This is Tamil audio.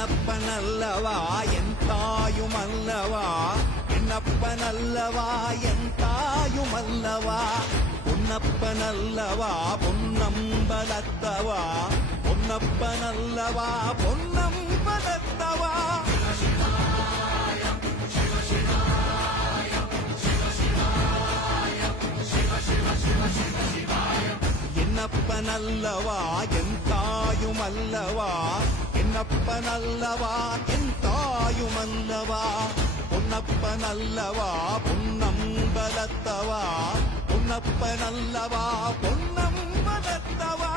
என்னப்பனல்லவா என் தாயுமல்லவா, என்னப்பனல்லவா என் தாயுமல்லவா, பொன்னப்பனல்லவா பொன்னம்பலத்தவா, பொன்னப்பனல்லவா பொன்னம்பலத்தவா. என்னப்பனல்லவா என் தாயுமல்லவா, என்னப்பனல்லவா என் தாயுமல்லவா, பொன்னப்பனல்லவா பொன்னம்பலத்தவா, பொன்னப்பனல்லவா பொன்னம்பலத்தவா.